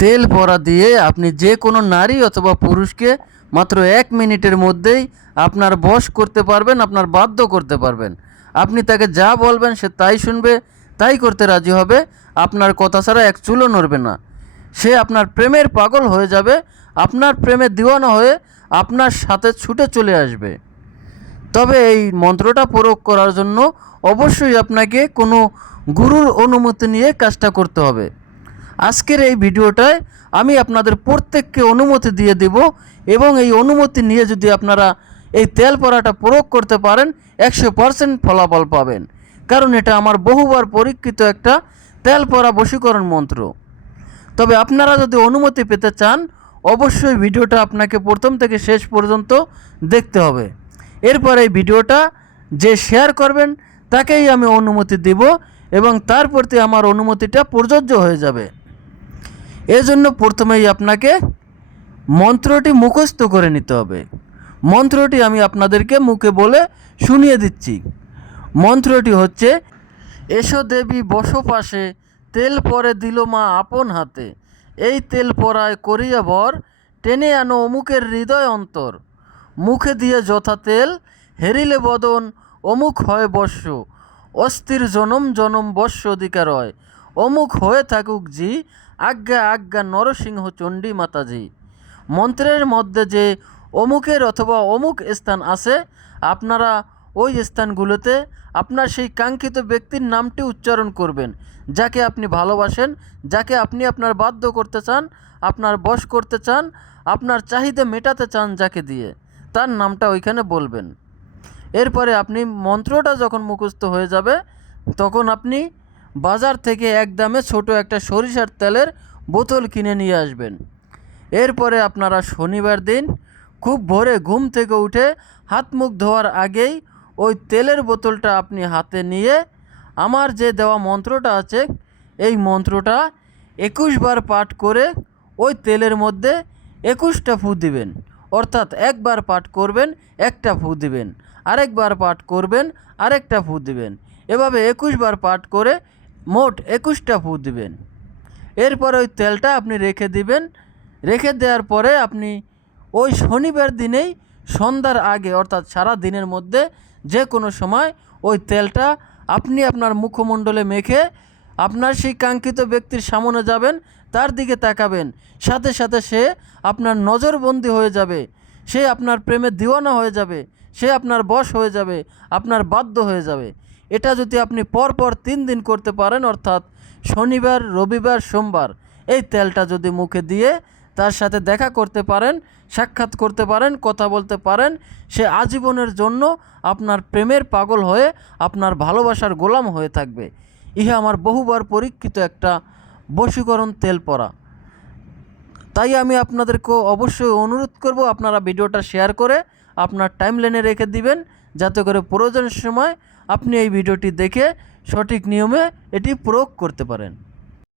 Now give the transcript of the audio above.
তেল পরা দিয়ে আপনি যে কোনো নারী অথবা পুরুষকে মাত্র 1 মিনিটের মধ্যেই আপনার বশ করতে পারবেন, আপনার বাধ্য করতে পারবেন। আপনি তাকে যা বলবেন সে তাই শুনবে, তাই করতে রাজি হবে, আপনার কথা ছাড়া এক চুলও নড়বে না। সে আপনার প্রেমের পাগল হয়ে যাবে, আপনার প্রেমে দিওয়ানা হয়ে আপনার সাথে ছুটে চলে আসবে। তবে এই মন্ত্রটা প্রয়োগ করার জন্য অবশ্যই আপনাকে কোনো গুরুর অনুমতি নিয়ে কাজটা করতে হবে। আজকের এই ভিডিওটায় আমি আপনাদের প্রত্যেককে অনুমতি দিয়ে দেব, এবং এই অনুমতি নিয়ে যদি আপনারা এই তেল পরাটা প্রয়োগ করতে পারেন 100% ফলাফল পাবেন। কারণ এটা আমার বহুবার পরীক্ষিত একটা তেল পরা বশীকরণ মন্ত্র। তবে আপনারা যদি অনুমতি পেতে চান অবশ্যই ভিডিওটা আপনাকে প্রথম থেকে শেষ পর্যন্ত দেখতে হবে। এরপর এই ভিডিওটা যে শেয়ার করবেন তাকেই আমি অনুমতি দেব, এবং তার প্রতি আমার অনুমতিটা প্রযোজ্য হয়ে যাবে। এজন্য প্রথমেই আপনাকে মন্ত্রটি মুখস্থ করে নিতে হবে। মন্ত্রটি আমি আপনাদেরকে মুখে বলে শুনিয়ে দিচ্ছি। মন্ত্রটি হচ্ছে, এসো দেবী বসো পাশে, তেল পরে দিল মা আপন হাতে। এই তেল পরায় করিয়া ভর, টেনে আনো অমুকের হৃদয় অন্তর। মুখে দিয়ে যথা তেল, হেরিলে বদন অমুক হয় বর্ষ। অস্থির জনম জনম বর্ষ অধিকার হয়, অমুক হয়ে থাকুক জি, আজ্ঞা আজ্ঞা নরসিংহ চণ্ডী মাতাজি। মন্ত্রের মধ্যে যে অমুকের অথবা অমুক স্থান আছে, আপনারা ওই স্থানগুলোতে আপনার সেই কাঙ্ক্ষিত ব্যক্তির নামটি উচ্চারণ করবেন, যাকে আপনি ভালোবাসেন, যাকে আপনি আপনার বাধ্য করতে চান, আপনার বশ করতে চান, আপনার চাহিদা মেটাতে চান, যাকে দিয়ে তার নামটা ওইখানে বলবেন। এরপরে আপনি মন্ত্রটা যখন মুখস্থ হয়ে যাবে তখন আপনি বাজার থেকে একদমে ছোট একটা সরিষার তেলের বোতল কিনে নিয়ে আসবেন। এরপরে আপনারা শনিবার দিন খুব ভোরে ঘুম থেকে উঠে হাত মুখ ধোয়ার আগেই ওই তেলের বোতলটা আপনি হাতে নিয়ে আমার যে দেওয়া মন্ত্রটা আছে এই মন্ত্রটা 21 বার পাঠ করে ওই তেলের মধ্যে 21টা ফু দিবেন। অর্থাৎ একবার পাঠ করবেন, একটা ফু দিবেন, আরেকবার পাঠ করবেন, আরেকটা ফু দিবেন, এভাবে 21 বার পাঠ করে মোট 21টা ফু দিবেন। এরপর ওই তেলটা আপনি রেখে দিবেন। রেখে দেওয়ার পরে আপনি ওই শনিবার দিনেই সন্ধ্যার আগে, অর্থাৎ সারা দিনের মধ্যে যে কোনো সময় ওই তেলটা আপনি আপনার মুখমণ্ডলে মেখে আপনার সেই কাঙ্ক্ষিত ব্যক্তির সামনে যাবেন, তার দিকে তাকাবেন, সাথে সাথে সে আপনার নজরবন্দি হয়ে যাবে, সে আপনার প্রেমে দিওয়ানা হয়ে যাবে, সে আপনার বশ হয়ে যাবে, আপনার বাধ্য হয়ে যাবে। এটা যদি আপনি পরপর 3 দিন করতে পারেন, অর্থাৎ শনিবার, রবিবার, সোমবার, এই তেলটা যদি মুখে দিয়ে তার সাথে দেখা করতে পারেন, সাক্ষাৎ করতে পারেন, কথা বলতে পারেন, সে আজীবনের জন্য আপনার প্রেমের পাগল হয়ে আপনার ভালোবাসার গোলাম হয়ে থাকবে। ইহা আমার বহুবার পরীক্ষিত একটা বশীকরণ তেল পরা। তাই আমি আপনাদেরকে অবশ্যই অনুরোধ করব আপনারা ভিডিওটা শেয়ার করে আপনার টাইমলাইনে রেখে দিবেন, যাতে করে প্রয়োজনের সময় আপনি এই ভিডিওটি দেখে সঠিক নিয়মে এটি প্রয়োগ করতে পারেন।